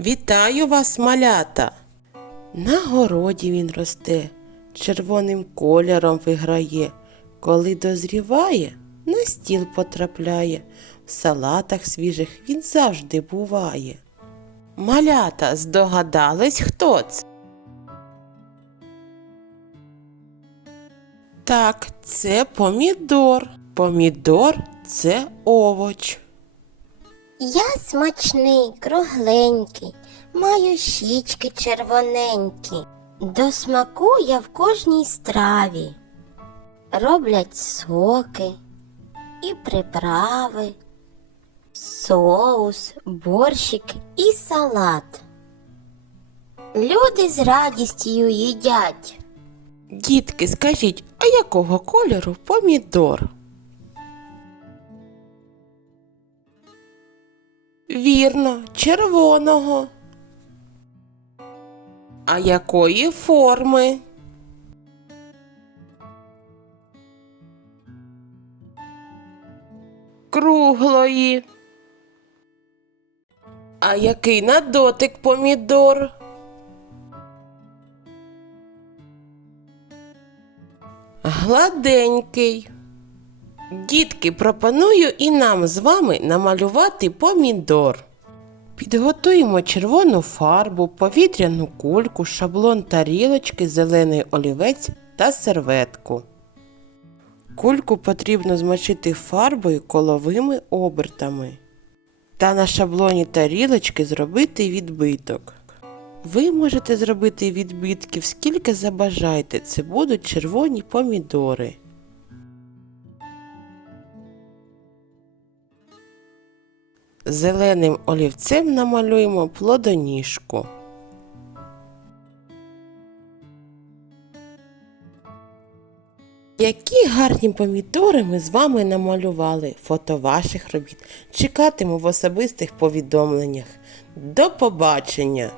Вітаю вас, малята! На городі він росте, червоним кольором виграє. Коли дозріває, на стіл потрапляє. В салатах свіжих він завжди буває. Малята, здогадались, хто це? Так, це помідор. Помідор це овоч. Я смачний, кругленький, маю щічки червоненькі. До смаку я в кожній страві. Роблять соки і приправи, соус, борщик і салат. Люди з радістю їдять. Дітки, скажіть, а якого кольору помідор? Вірно, червоного. А якої форми? Круглої. А який на дотик помідор? Гладенький. Дітки, пропоную і нам з вами намалювати помідор. Підготуємо червону фарбу, повітряну кульку, шаблон тарілочки, зелений олівець та серветку. Кульку потрібно змочити фарбою коловими обертами. Та на шаблоні тарілочки зробити відбиток. Ви можете зробити відбитків скільки забажаєте, це будуть червоні помідори. Зеленим олівцем намалюємо плодоніжку. Які гарні помідори ми з вами намалювали. Фото ваших робіт. Чекатиму в особистих повідомленнях. До побачення!